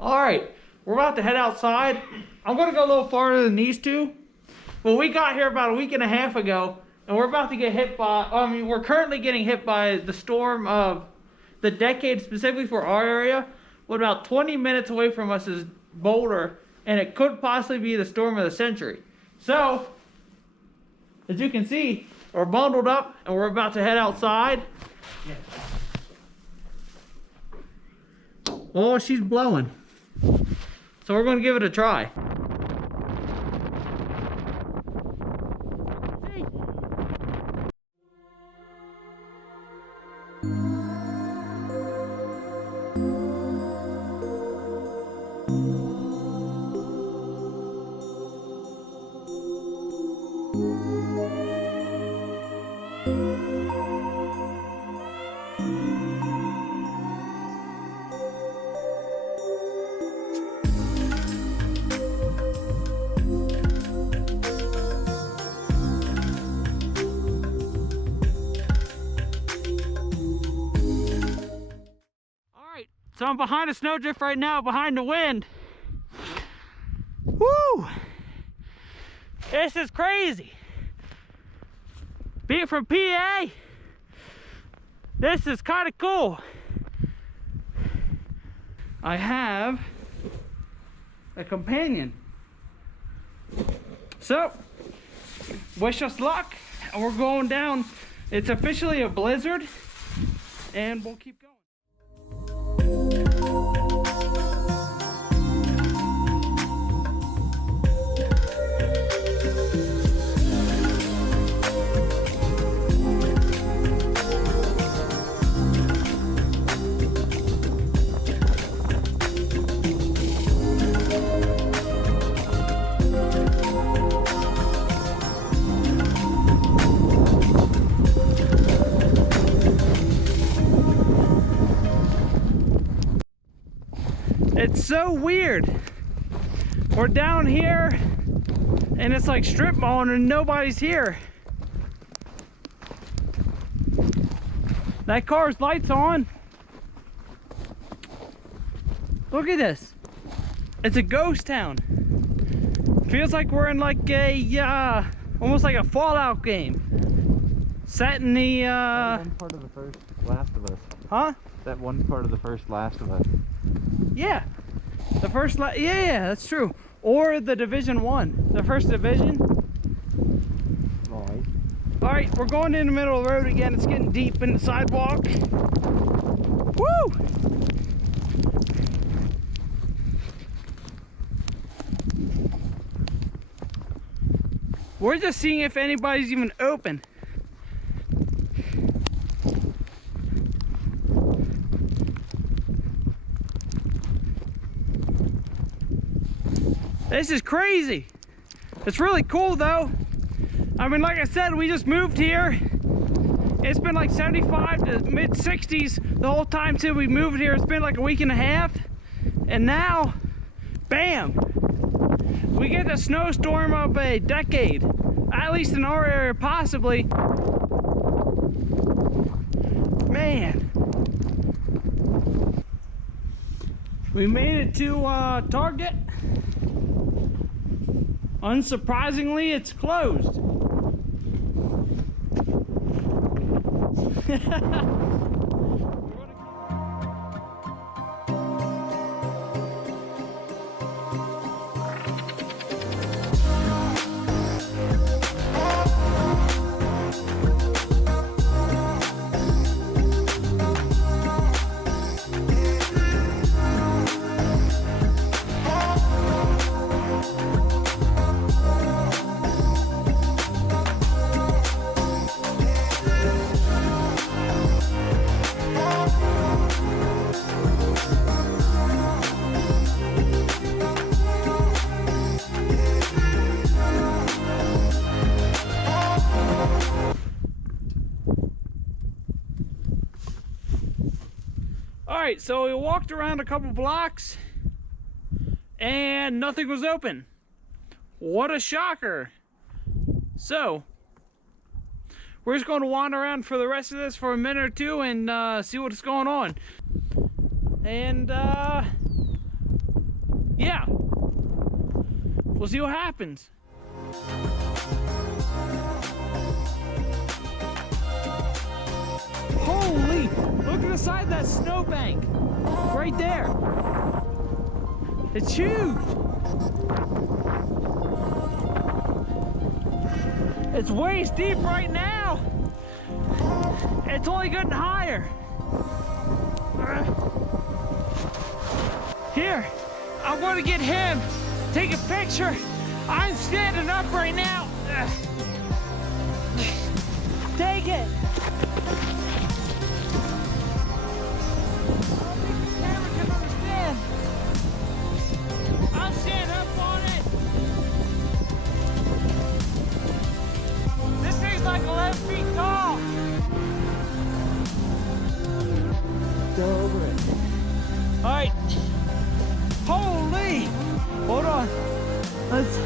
All right, we're about to head outside. I'm gonna go a little farther than these two. Well, we got here about a week and a half ago, and we're about to get hit by, we're currently getting hit by the storm of the decade, specifically for our area. What, about 20 minutes away from us is Boulder, and it could possibly be the storm of the century. So, as you can see, we're bundled up, and we're about to head outside. Oh, she's blowing. So we're going to give it a try. So I'm behind a snowdrift right now, behind the wind. Woo! This is crazy. Being from PA, this is kind of cool. I have a companion. So, wish us luck, and we're going down. It's officially a blizzard, and we'll keep going. It's so weird. We're down here and it's like strip malling and nobody's here. That car's lights on. Look at this. It's a ghost town. Feels like we're in like a almost like a Fallout game. Set in the one part of the first Last of Us. Huh? That one part of the first Last of Us. Yeah, the first, yeah, that's true. Or the Division 1, the first Division. Right. All right, we're going in the middle of the road again. It's getting deep in the sidewalk. Woo! We're just seeing if anybody's even open. This is crazy. It's really cool though. I mean, like I said, we just moved here. It's been like 75 to mid 60s the whole time since we moved here. It's been like a week and a half. And now, bam, we get the snowstorm of a decade. At least in our area, possibly. Man. We made it to Target. Unsurprisingly, it's closed. Alright, so we walked around a couple blocks and nothing was open. What a shocker. So, we're just going to wander around for the rest of this for a minute or two and see what's going on. And Yeah. We'll see what happens. Holy, look at the side of that snowbank. Right there. It's huge. It's waist deep right now. It's only getting higher. Here, I'm going to get him. Take a picture. I'm standing up right now. Take it. I don't think the camera can understand. I'll stand up on it. This thing's like 11 feet tall. Go over it. All right. Holy. Hold on. Let's.